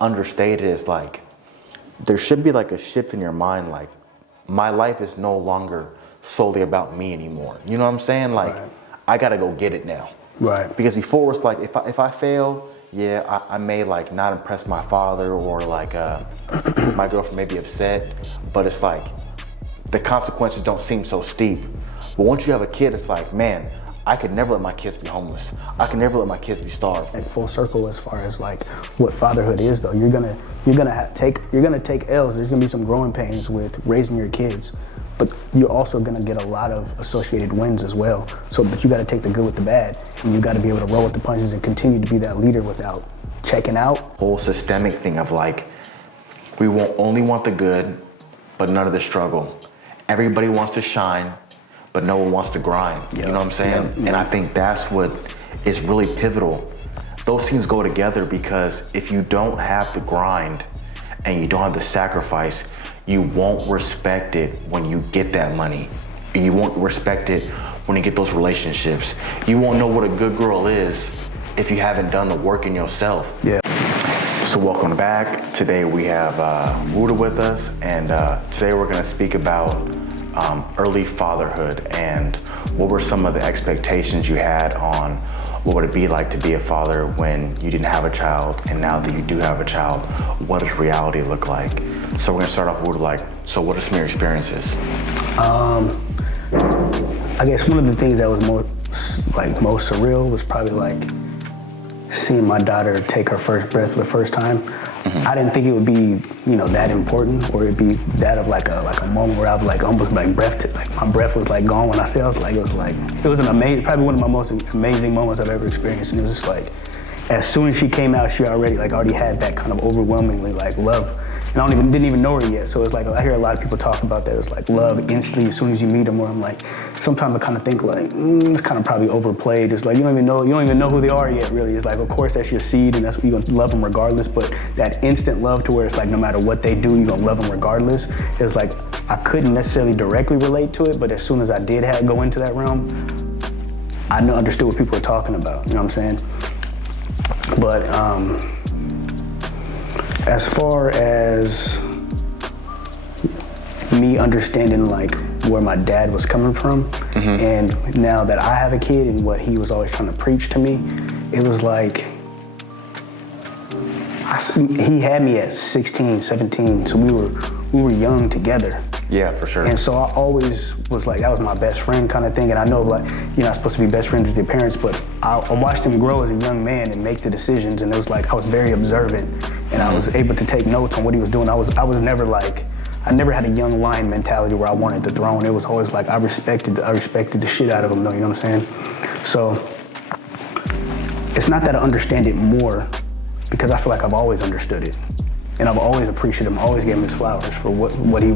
understated is like, there should be like a shift in your mind, like, my life is no longer solely about me anymore. You know what I'm saying? Like, Right. I gotta go get it now. Right. Because before it's like, if I fail, yeah, I may like not impress my father, or like my girlfriend may be upset, but it's like, the consequences don't seem so steep. But once you have a kid, it's like, man, I could never let my kids be homeless. I can never let my kids be starved. Like full circle as far as like what fatherhood is, though. You're gonna take L's. There's gonna be some growing pains with raising your kids, but you're also gonna get a lot of associated wins as well. So, but you got to take the good with the bad, and you got to be able to roll with the punches and continue to be that leader without checking out. Whole systemic thing of like, we only want the good, but none of the struggle. Everybody wants to shine, but no one wants to grind. Yep. You know what I'm saying? Yep. And I think that's what is really pivotal. Those things go together, because if you don't have the grind and you don't have the sacrifice, you won't respect it when you get that money. You won't respect it when you get those relationships. You won't know what a good girl is if you haven't done the work in yourself. Yeah. So welcome back. Today we have Wooda with us, and today we're going to speak about early fatherhood and what were some of the expectations you had on what would it be like to be a father when you didn't have a child, and now that you do have a child, what does reality look like? So we're going to start off with like, so what are some of your experiences? I guess one of the things that was most surreal was probably like seeing my daughter take her first breath for the first time. Mm-hmm. I didn't think it would be, that important, or it'd be that of like a moment where I was like almost like my breath was like gone when I said, it was an amazing, probably one of my most amazing moments I've ever experienced. And it was just like, as soon as she came out, she already had that kind of overwhelmingly like love. And I didn't even know her yet. So it's like, I hear a lot of people talk about that. It's like love instantly as soon as you meet them, where I'm like, sometimes I kind of think like, it's kind of probably overplayed. It's like, you don't even know who they are yet, really. It's like, of course that's your seed, and that's what you're gonna love them regardless. But that instant love to where it's like, no matter what they do, you're gonna love them regardless. It's like, I couldn't necessarily directly relate to it, but as soon as I did go into that realm, I understood what people were talking about, you know what I'm saying? But as far as me understanding like where my dad was coming from, mm-hmm. and now that I have a kid and what he was always trying to preach to me, it was like, he had me at 16, 17, so we were young together. Yeah, for sure. And so I always was like, that was my best friend kind of thing. And I know like, you're not supposed to be best friends with your parents, but I watched him grow as a young man and make the decisions. And it was like, I was very observant, and I was able to take notes on what he was doing. I was never like, I never had a young lion mentality where I wanted the throne. It was always like, I respected the shit out of him though, you know what I'm saying? So it's not that I understand it more, because I feel like I've always understood it. And I've always appreciated him, always gave him his flowers for what he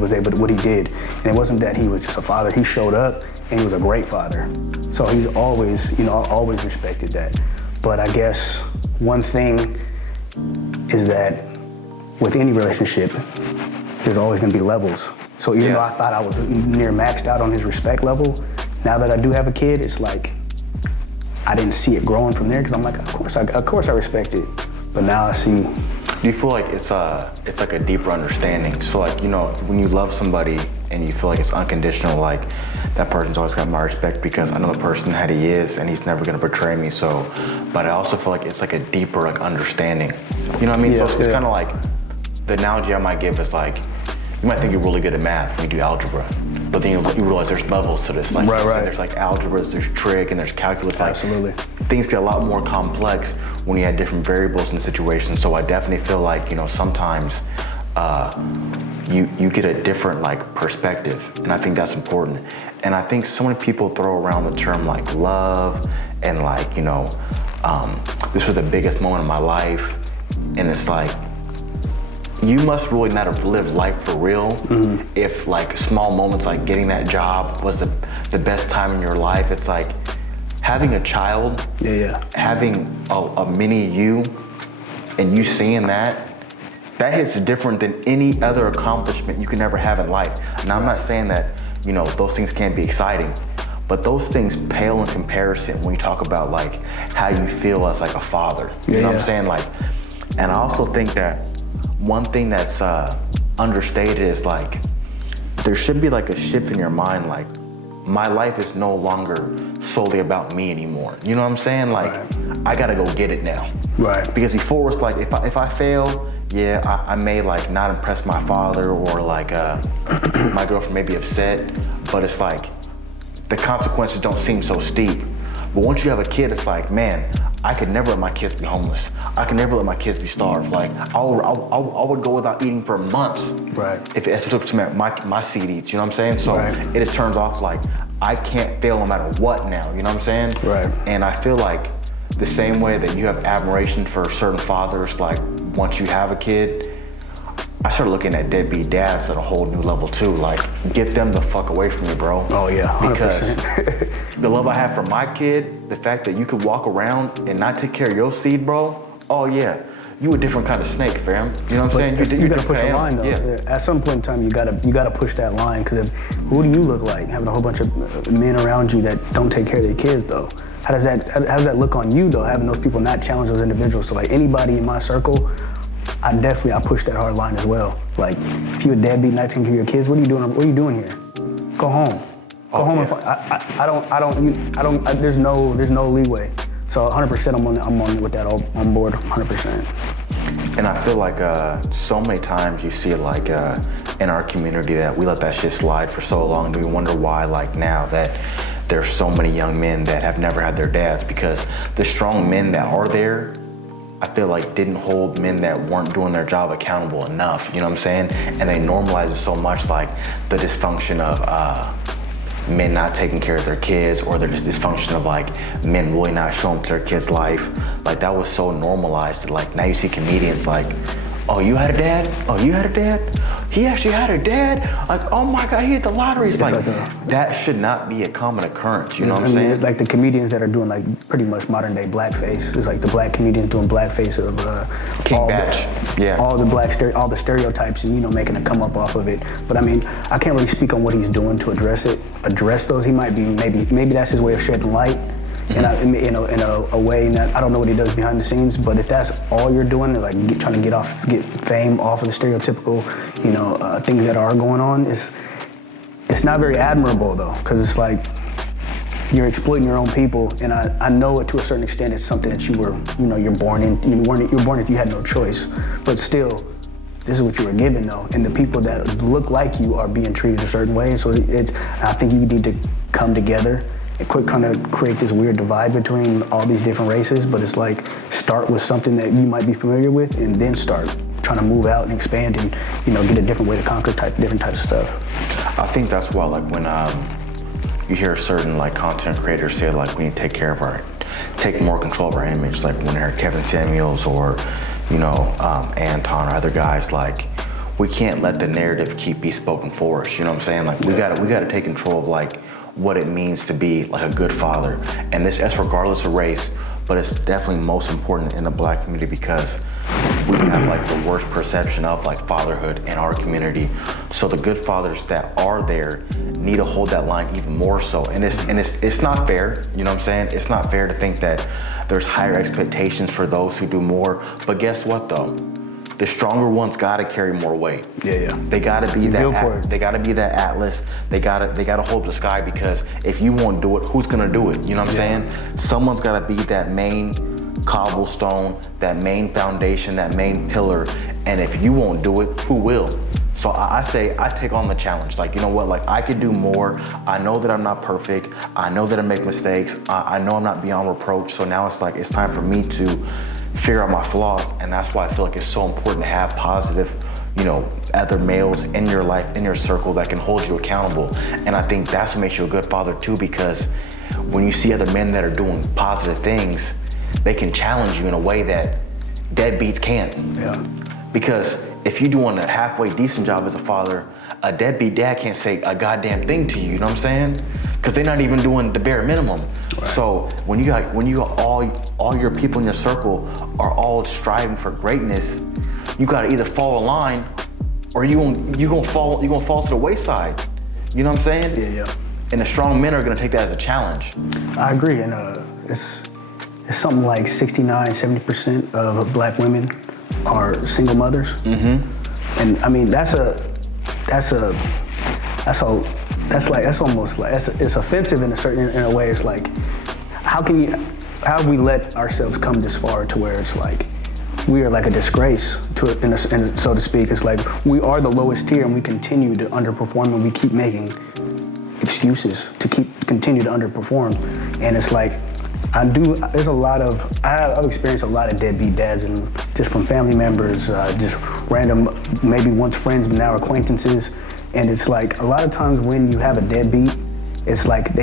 did. And it wasn't that he was just a father. He showed up and he was a great father. So he's always, I always respected that. But I guess one thing is that with any relationship, there's always gonna be levels. So even though I thought I was near maxed out on his respect level, now that I do have a kid, it's like, I didn't see it growing from there, because I'm like, of course I respect it. But now I see. Do you feel like it's like a deeper understanding? So like, when you love somebody and you feel like it's unconditional, like that person's always got my respect because I know the person that he is and he's never gonna betray me. So, but I also feel like it's like a deeper like understanding. You know what I mean? Yeah, so it's kind of like, the analogy I might give is like, you might think you're really good at math when you do algebra, but then you realize there's levels to this. Like, right. There's like algebras, there's trig, and there's calculus. Absolutely. Like, things get a lot more complex when you have different variables and situations. So I definitely feel like, sometimes you get a different like perspective, and I think that's important. And I think so many people throw around the term like love and like, this was the biggest moment of my life, and it's like, you must really not have lived life for real, mm-hmm. if like small moments like getting that job was the best time in your life. It's like having a child, having a mini you, and you seeing that hits different than any other accomplishment you can ever have in life. And I'm not saying that, those things can't be exciting, but those things pale in comparison when you talk about like how you feel as like a father. You know what I'm saying? Like, And I also think that one thing that's understated is like, there should be like a shift in your mind, like, my life is no longer solely about me anymore. You know what I'm saying? Like, Right. I gotta go get it now. Right. Because before it's like, if I fail, yeah, I may like not impress my father, or like my girlfriend may be upset, but it's like, the consequences don't seem so steep. But once you have a kid, it's like, man, I could never let my kids be homeless. I could never let my kids be starved. Like, I would go without eating for months. Right. If it took to my seed eats, you know what I'm saying? So Right. it just turns off like, I can't fail no matter what now, you know what I'm saying? Right. And I feel like the same way that you have admiration for certain fathers, like once you have a kid, I started looking at deadbeat dads at a whole new level too. Like, get them the fuck away from me, bro. Oh yeah, 100%. Because the love I have for my kid, the fact that you could walk around and not take care of your seed, bro. Oh yeah, you a different kind of snake, fam. You know what I'm saying? You gotta push a different line though. Yeah. At some point in time, you gotta push that line, because who do you look like having a whole bunch of men around you that don't take care of their kids though? How does that look on you though? Having those people not challenge those individuals. So like anybody in my circle, I push that hard line as well. Like, if you're a deadbeat not taking care of your kids, what are you doing? What are you doing here? Go home. Go home. And there's no leeway. So 100% I'm on with that, on board 100%. And I feel like so many times you see it like in our community that we let that shit slide for so long. Do we wonder why, like, now that there's so many young men that have never had their dads? Because the strong men that are there, I feel like didn't hold men that weren't doing their job accountable enough, you know what I'm saying? And they normalize it so much, like the dysfunction of men not taking care of their kids, or the dysfunction of like men really not showing up to their kids' life. Like, that was so normalized that like now you see comedians like, oh, you had a dad? Oh, you had a dad? He actually had a dad? Like, oh my God, he hit the lottery. It's like that should not be a common occurrence, you know what I'm saying? Like the comedians that are doing like pretty much modern day blackface. It's like the black comedians doing blackface of King Batch, yeah. all the stereotypes, and making a come up off of it. But I mean, I can't really speak on what he's doing to address those. He might be, maybe that's his way of shedding light. In a way that I don't know what he does behind the scenes, but if that's all you're doing, like trying to get fame off of the stereotypical, things that are going on, it's not very admirable though, because it's like you're exploiting your own people, and I know it to a certain extent. It's something that you're born in. You were born if you had no choice, but still, this is what you were given though, and the people that look like you are being treated a certain way. So I think you need to come together and kind of create this weird divide between all these different races, but it's like start with something that you might be familiar with, and then start trying to move out and expand and get a different way to conquer different types of stuff. I think that's why, like, when you hear certain like content creators say like we need to take more control of our image, like when you hear Kevin Samuels or Anton or other guys, like, we can't let the narrative be spoken for us. You know what I'm saying? Like, we gotta take control of like what it means to be like a good father, and that's regardless of race, but it's definitely most important in the Black community because we have like the worst perception of like fatherhood in our community. So the good fathers that are there need to hold that line even more so. And it's not fair, you know what I'm saying? It's not fair to think that there's higher expectations for those who do more. But guess what though? The stronger ones gotta carry more weight. Yeah. They gotta be that. They gotta be that Atlas. They gotta hold the sky, because if you won't do it, who's gonna do it? You know what I'm saying? Someone's gotta be that main cobblestone, that main foundation, that main pillar. And if you won't do it, who will? So I say I take on the challenge. Like, you know what? Like, I could do more. I know that I'm not perfect. I know that I make mistakes. I know I'm not beyond reproach. So now it's like it's time for me to figure out my flaws, and that's why I feel like it's so important to have positive, other males in your life, in your circle that can hold you accountable. And I think that's what makes you a good father too, because when you see other men that are doing positive things, they can challenge you in a way that deadbeats can't. Yeah. Because if you're doing a halfway decent job as a father, a deadbeat dad can't say a goddamn thing to you know what I'm saying? Because they're not even doing the bare minimum. Right. So when you got all your people in your circle are all striving for greatness, you gotta either fall in line or you gonna fall to the wayside. You know what I'm saying? Yeah. And the strong men are gonna take that as a challenge. I agree, and it's something like 69, 70% of Black women are single mothers. Mm-hmm. And I mean, that's almost like, it's offensive in a way. It's like, how have we let ourselves come this far to where it's like, we are like a disgrace to it, and so to speak. It's like, we are the lowest tier and we continue to underperform, and we keep making excuses to continue to underperform. And it's like, I've experienced a lot of deadbeat dads, and just from family members, just random, maybe once friends, but now acquaintances. And it's like, a lot of times when you have a deadbeat, it's like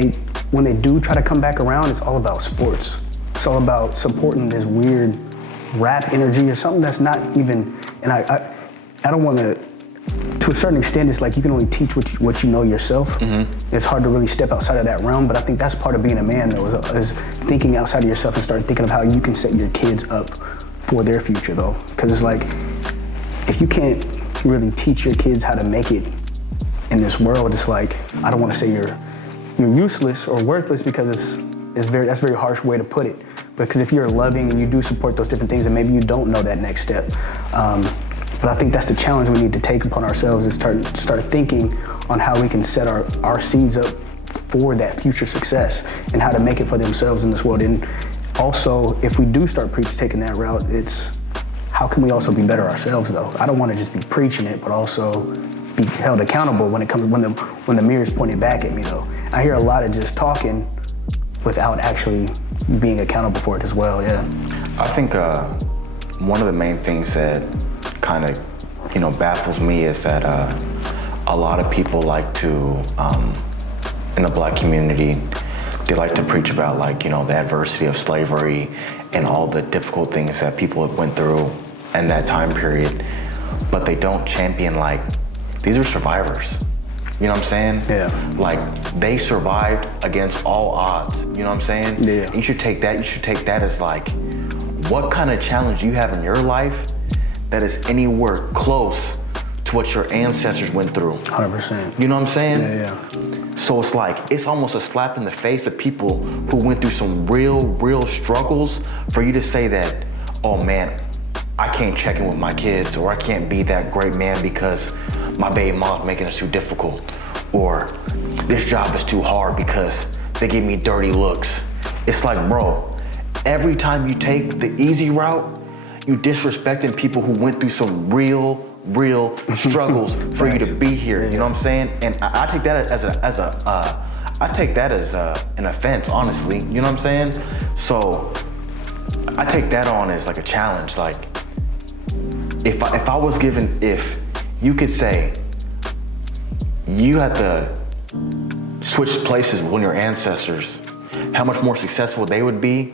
when they do try to come back around, it's all about sports. It's all about supporting this weird rap energy or something that's not even, and I don't want to a certain extent, it's like you can only teach what you know yourself. Mm-hmm. It's hard to really step outside of that realm, but I think that's part of being a man, though, is thinking outside of yourself and start thinking of how you can set your kids up for their future, though. Because it's like, if you can't really teach your kids how to make it in this world, it's like, I don't want to say you're useless or worthless, because that's a very harsh way to put it. Because if you're loving and you do support those different things, and maybe you don't know that next step. But I think that's the challenge we need to take upon ourselves, is start thinking on how we can set our seeds up for that future success and how to make it for themselves in this world. And also, if we do start taking that route, it's how can we also be better ourselves, though? I don't want to just be preaching it, but also be held accountable when the mirror's pointed back at me, though. I hear a lot of just talking without actually being accountable for it as well. Yeah. I think one of the main things that kind of, baffles me is that a lot of people like to, in the Black community, they like to preach about the adversity of slavery and all the difficult things that people went through in that time period, but they don't champion these are survivors. You know what I'm saying? Yeah. They survived against all odds. You know what I'm saying? Yeah. You should take that as what kind of challenge you have in your life that is anywhere close to what your ancestors went through. 100%. You know what I'm saying? Yeah. So it's almost a slap in the face of people who went through some real struggles for you to say that, oh man, I can't check in with my kids, or I can't be that great man because my baby mom's making it too difficult, or this job is too hard because they give me dirty looks. It's like, bro, every time you take the easy route, you disrespecting people who went through some real struggles for you to be here. You know what I'm saying? And I take that as an offense, honestly. You know what I'm saying? So I take that on as a challenge. If you could say you had to switch places with one of your ancestors, how much more successful they would be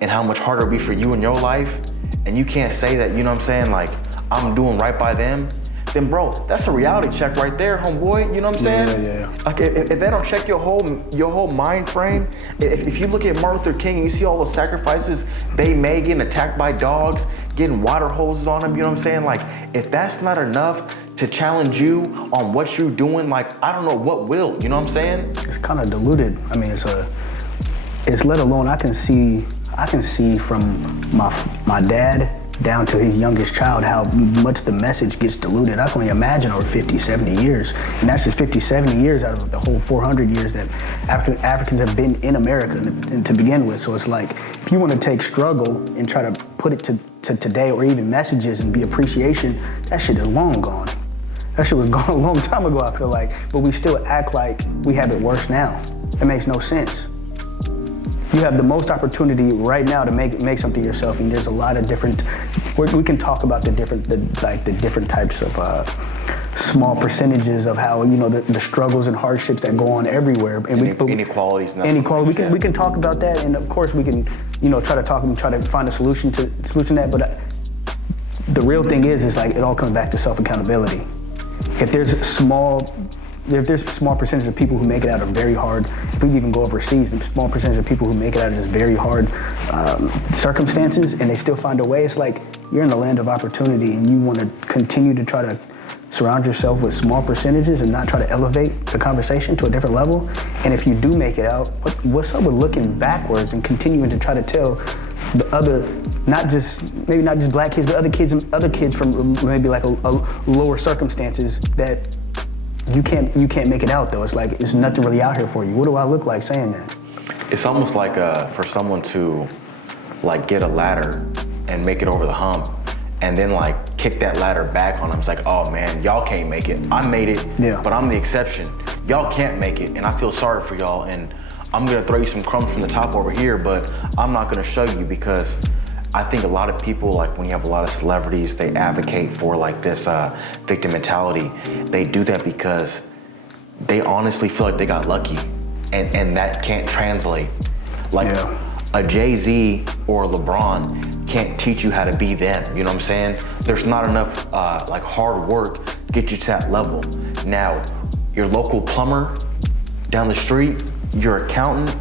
and how much harder it would be for you in your life, and you can't say that, you know what I'm saying, I'm doing right by them, then bro, that's a reality check right there, homeboy. You know what I'm saying? Yeah. If they don't check your whole mind frame, if you look at Martin Luther King and you see all those sacrifices they made, getting attacked by dogs, getting water hoses on them, you know what I'm saying? If that's not enough to challenge you on what you're doing, I don't know what will. You know what I'm saying? It's kind of diluted. I mean, it's let alone, I can see from my dad down to his youngest child how much the message gets diluted. I can only imagine over 50, 70 years. And that's just 50, 70 years out of the whole 400 years that Africans have been in America to begin with. So it's if you want to take struggle and try to put it to today, or even messages and be appreciation, that shit is long gone. That shit was gone a long time ago, I feel like. But we still act like we have it worse now. It makes no sense. You have the most opportunity right now to make something yourself, and there's a lot of different. We can talk about the different types of small percentages of how the struggles and hardships that go on everywhere, and inequalities. Inequality. We can talk about that, and of course we can try to find a solution to that. But the real thing is it all comes back to self-accountability. If there's small percentage of people who make it out of very hard, if we even go overseas, the small percentage of people who make it out of just very hard circumstances, and they still find a way, it's you're in the land of opportunity, and you want to continue to try to surround yourself with small percentages and not try to elevate the conversation to a different level. And if you do make it out, what's up with looking backwards and continuing to try to tell the other, maybe not just black kids, but other kids from maybe like a lower circumstances that you can't make it out though. It's like it's nothing really out here for you. What do I look like saying that? It's almost like for someone to like get a ladder and make it over the hump and then like kick that ladder back on them. It's like, oh man, y'all can't make it. I made it, but I'm the exception. Y'all can't make it, and I feel sorry for y'all, and I'm gonna throw you some crumbs from the top over here, but I'm not gonna show you, because I think a lot of people, like when you have a lot of celebrities, they advocate for like this victim mentality. They do that because they honestly feel like they got lucky, and that can't translate. Like a Jay-Z or a LeBron can't teach you how to be them, you know what I'm saying? There's not enough like hard work to get you to that level. Now, your local plumber down the street, your accountant,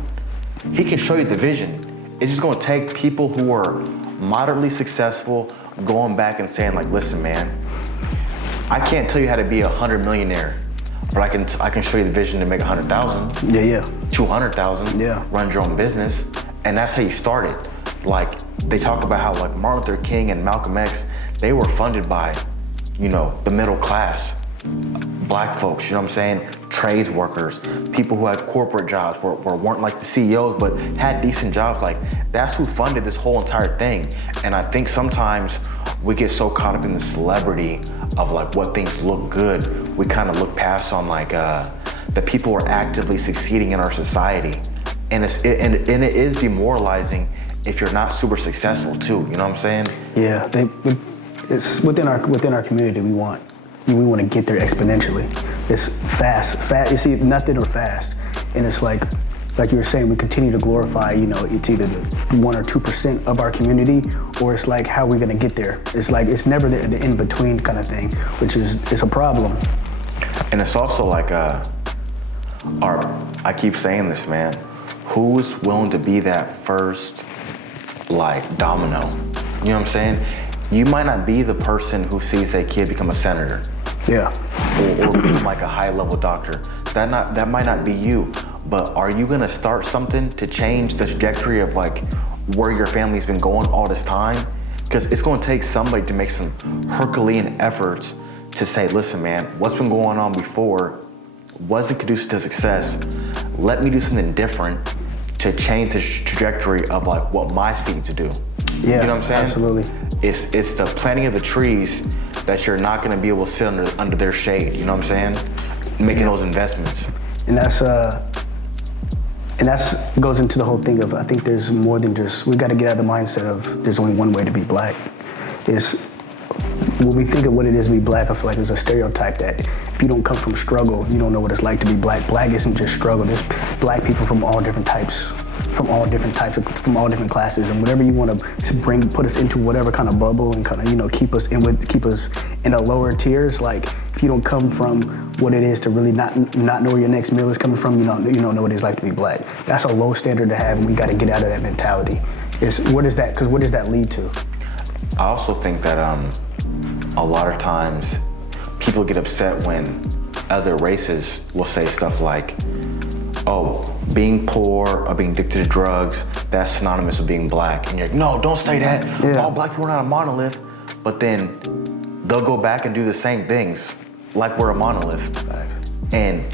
he can show you the vision. It's just gonna take people who are moderately successful going back and saying like, listen man, I can't tell you how to be 100 millionaire, but I can show you the vision to make 100,000. 200,000. Run your own business. And that's how you started. Like they talk about how like Martin Luther King and Malcolm X, they were funded by, you know, the middle class, black folks, you know what I'm saying? Trades workers, people who had corporate jobs, weren't like the CEOs, but had decent jobs. Like that's who funded this whole entire thing. And I think sometimes we get so caught up in the celebrity of like what things look good, we kind of look past on like the people who are actively succeeding in our society. And it is demoralizing if you're not super successful too, you know what I'm saying? Yeah, it's within our community. We want to get there exponentially. It's fast. It's either nothing or fast, and it's like you were saying, we continue to glorify. You know, it's either the 1 or 2% of our community, or it's like how are we gonna get there? It's like it's never the in between kind of thing, which is it's a problem. And it's also like I keep saying this, man. Who's willing to be that first like domino? You know what I'm saying? You might not be the person who sees a kid become a senator. Or become like a high-level doctor. That might not be you, but are you gonna start something to change the trajectory of like where your family's been going all this time? Because it's gonna take somebody to make some Herculean efforts to say, listen man, what's been going on before wasn't conducive to success. Let me do something different to change the trajectory of like what my seeds do. Yeah, you know what I'm saying? Absolutely. It's the planting of the trees that you're not gonna be able to sit under their shade, you know what I'm saying? Making those investments. And that's goes into the whole thing of, I think there's more than just, we gotta get out of the mindset of there's only one way to be black. When we think of what it is to be black, I feel like there's a stereotype that if you don't come from struggle, you don't know what it's like to be black. Black isn't just struggle. There's black people from all different types, from all different classes, and whatever you want to put us into whatever kind of bubble and kind of, you know, keep us in a lower tiers. Like if you don't come from what it is to really not know where your next meal is coming from, you don't know what it's like to be black. That's a low standard to have, and we got to get out of that mentality. What does that lead to? I also think that a lot of times people get upset when other races will say stuff like, oh, being poor or being addicted to drugs, that's synonymous with being black. And you're like, no, don't say that. Yeah. All black people are not a monolith. But then they'll go back and do the same things like we're a monolith. And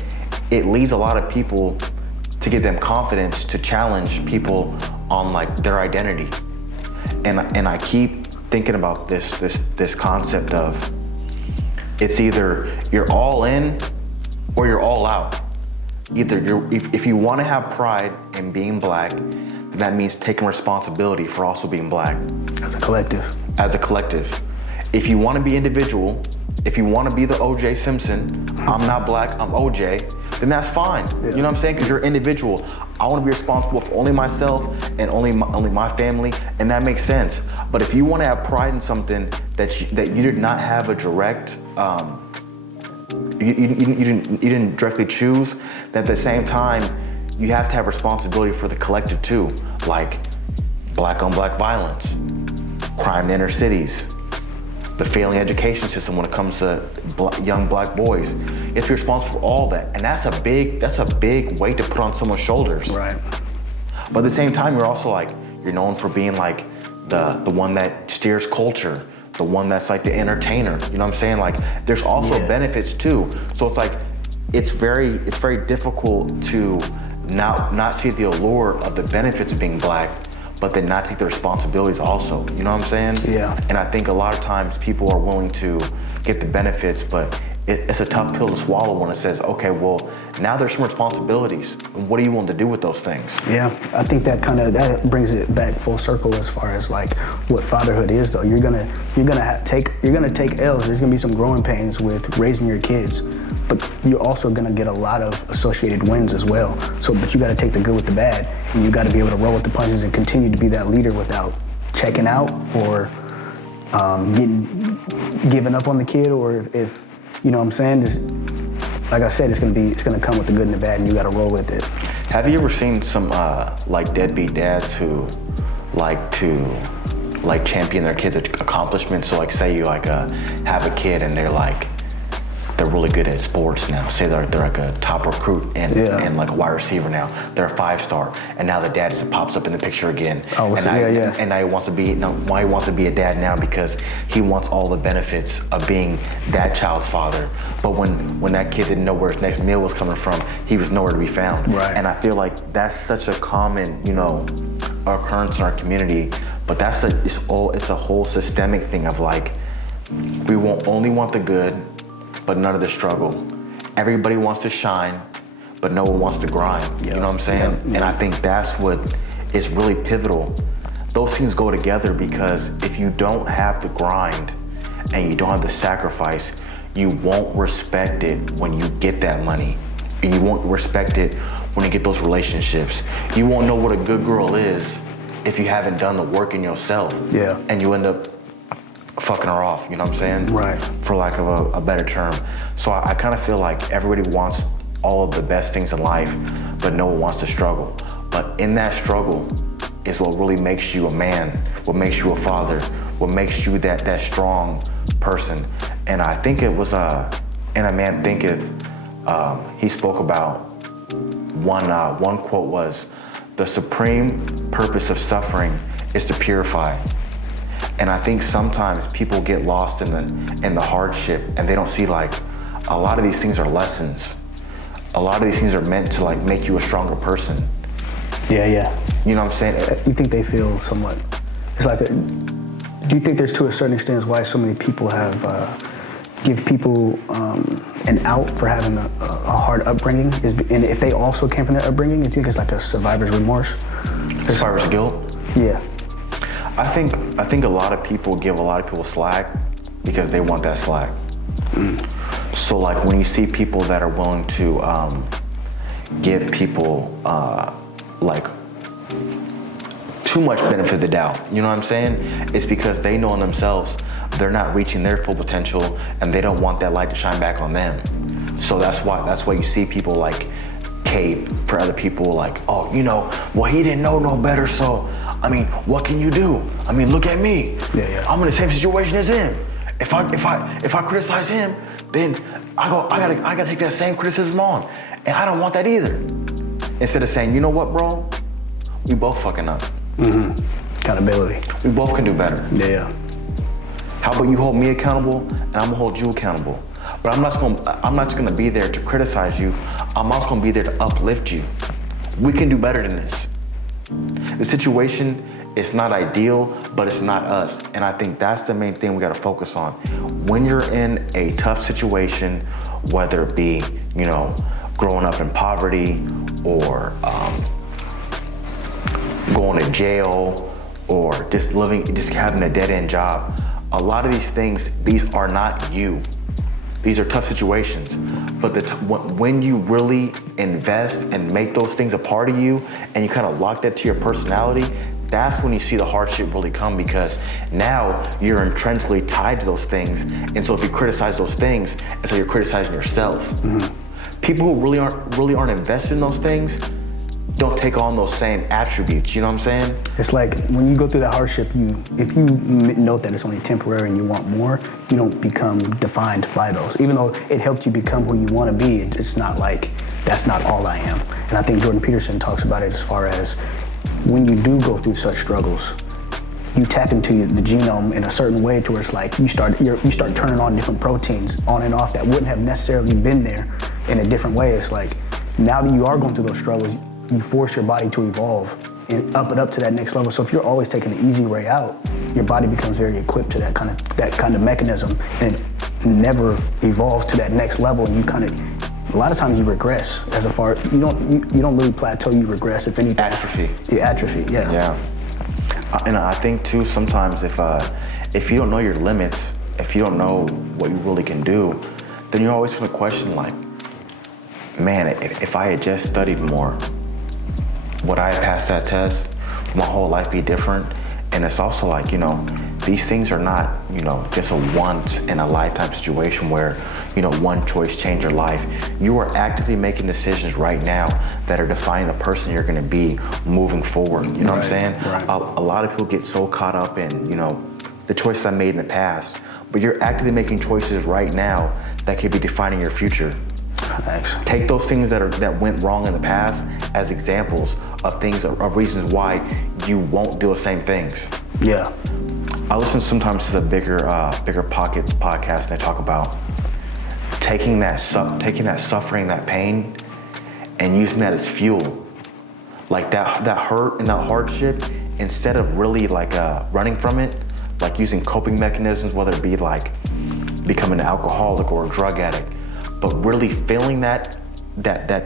it leads a lot of people to give them confidence to challenge people on like their identity. And I keep thinking about this concept of it's either you're all in or you're all out. Either if you want to have pride in being black, then that means taking responsibility for also being black. As a collective. If you want to be individual, if you want to be the OJ Simpson, I'm not black, I'm OJ, then that's fine. Yeah. You know what I'm saying? Because you're individual. I want to be responsible for only myself and only my family, and that makes sense. But if you want to have pride in something that you did not have a direct, you didn't directly choose, then at the same time, you have to have responsibility for the collective too, like black on black violence, crime in inner cities, the failing education system when it comes to young black boys. You have to be responsible for all that, and that's a big weight to put on someone's shoulders. Right. But at the same time, you're You're known for being like the one that steers culture, the one that's like the entertainer. You know what I'm saying? Like there's also benefits too. So it's like it's very difficult to not see the allure of the benefits of being black, but then not take the responsibilities also. You know what I'm saying? Yeah. And I think a lot of times people are willing to get the benefits, but it's a tough pill to swallow when it says, okay, well, now there's some responsibilities. What are you willing to do with those things? Yeah, I think that brings it back full circle as far as like what fatherhood is though. You're gonna take L's. There's gonna be some growing pains with raising your kids, but you're also gonna get a lot of associated wins as well. So, but you gotta take the good with the bad, and you gotta be able to roll with the punches and continue to be that leader without checking out or giving up on the kid, or if you know what I'm saying, just, like I said, it's gonna come with the good and the bad, and you gotta roll with it. Have you ever seen some like deadbeat dads who like to like champion their kids' accomplishments? So like say you like have a kid and they're really good at sports now. Say they're like a top recruit and like a wide receiver now. They're a 5-star, and now the dad just pops up in the picture again. Oh, and now he wants to be a dad now because he wants all the benefits of being that child's father. But when that kid didn't know where his next meal was coming from, he was nowhere to be found. Right. And I feel like that's such a common, occurrence in our community. But it's a whole systemic thing of like, we only want the good, but none of the struggle. Everybody wants to shine, but no one wants to grind. You know what I'm saying? And I think that's what is really pivotal. Those things go together, because if you don't have the grind and you don't have the sacrifice, you won't respect it when you get that money. You won't respect it when you get those relationships. You won't know what a good girl is if you haven't done the work in yourself. Yeah. And you end up fucking her off, you know what I'm saying? Right. For lack of a better term. So I kind of feel like everybody wants all of the best things in life, but no one wants to struggle. But in that struggle is what really makes you a man, what makes you a father, what makes you that strong person. And I think it was In A Man Thinketh, he spoke about one quote was, "The supreme purpose of suffering is to purify." And I think sometimes people get lost in the hardship, and they don't see like a lot of these things are lessons. A lot of these things are meant to like make you a stronger person. Yeah. You know what I'm saying? You think they feel somewhat? It's like, do you think there's to a certain extent why so many people have give people an out for having a hard upbringing? And if they also came from that upbringing, you think it's like a survivor's remorse? Survivor's guilt? Yeah. I think a lot of people give a lot of people slack because they want that slack. So like when you see people that are willing to give people like too much benefit of the doubt, you know what I'm saying? It's because they know in themselves they're not reaching their full potential, and they don't want that light to shine back on them. So that's why you see people like cape for other people, like, oh, well, he didn't know no better, so I mean, what can you do? I mean, look at me. Yeah. I'm in the same situation as him. If I criticize him, then I gotta take that same criticism on, and I don't want that either. Instead of saying, you know what, bro, we both fucking up. Accountability. We both can do better. Yeah. How about you hold me accountable, and I'm gonna hold you accountable? But I'm not just gonna be there to criticize you. I'm also gonna be there to uplift you. We can do better than this. The situation is not ideal, but it's not us. And I think that's the main thing we gotta focus on. When you're in a tough situation, whether it be, growing up in poverty or going to jail or just having a dead-end job, a lot of these things, these are not you. These are tough situations. But when you really invest and make those things a part of you, and you kind of lock that to your personality, that's when you see the hardship really come, because now you're intrinsically tied to those things. And so if you criticize those things, it's like you're criticizing yourself. People who really aren't invested in those things don't take on those same attributes, you know what I'm saying? It's like when you go through that hardship, if you note that it's only temporary and you want more, you don't become defined by those. Even though it helped you become who you want to be, it's not like, that's not all I am. And I think Jordan Peterson talks about it as far as, when you do go through such struggles, you tap into the genome in a certain way to where it's like you start turning on different proteins on and off that wouldn't have necessarily been there in a different way. It's like now that you are going through those struggles, you force your body to evolve and up it up to that next level. So if you're always taking the easy way out, your body becomes very equipped to that kind of mechanism and never evolves to that next level. And a lot of times you regress you don't really plateau, you regress, if anything. Atrophy. Yeah, atrophy, yeah. Yeah. And I think too, sometimes if you don't know your limits, if you don't know what you really can do, then you're always gonna question like, man, if I had just studied more, would I have passed that test? Would my whole life be different? And it's also like, these things are not, just a once in a lifetime situation where, one choice changed your life. You are actively making decisions right now that are defining the person you're gonna be moving forward. You know what I'm saying? Right. A lot of people get so caught up in, the choices I made in the past, but you're actively making choices right now that could be defining your future. Thanks. Take those things that went wrong in the past as examples of reasons why you won't do the same things. Yeah. I listen sometimes to the Bigger Pockets podcast, and they talk about taking that suffering, that pain, and using that as fuel. Like that hurt and that hardship, instead of really like running from it, like using coping mechanisms, whether it be like becoming an alcoholic or a drug addict, but really feeling that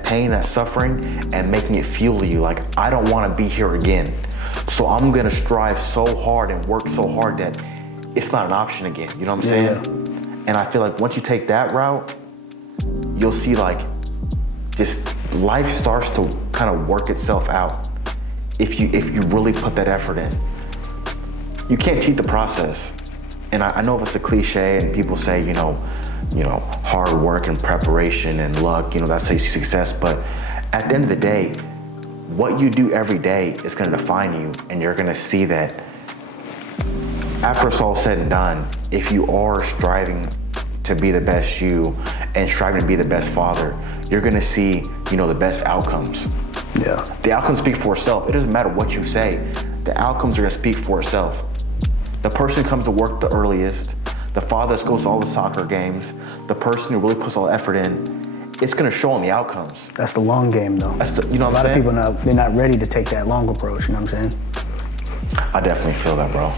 pain, that suffering, and making it fuel to you. Like, I don't want to be here again, so I'm gonna strive so hard and work so hard that it's not an option again. You know what I'm saying? Yeah. And I feel like once you take that route, you'll see like just life starts to kind of work itself out if you really put that effort in. You can't cheat the process. And I know it's a cliche, and people say, hard work and preparation and luck, that's how you see success. But at the end of the day, what you do every day is gonna define you, and you're gonna see that after it's all said and done, if you are striving to be the best you and striving to be the best father, you're gonna see, the best outcomes. Yeah. The outcomes speak for itself. It doesn't matter what you say. The outcomes are gonna speak for itself. The person who comes to work the earliest, the father that goes to all the soccer games, the person who really puts all the effort in, it's gonna show on the outcomes. That's the long game though. That's the, A lot of people, they're not ready to take that long approach, you know what I'm saying? I definitely feel that, bro.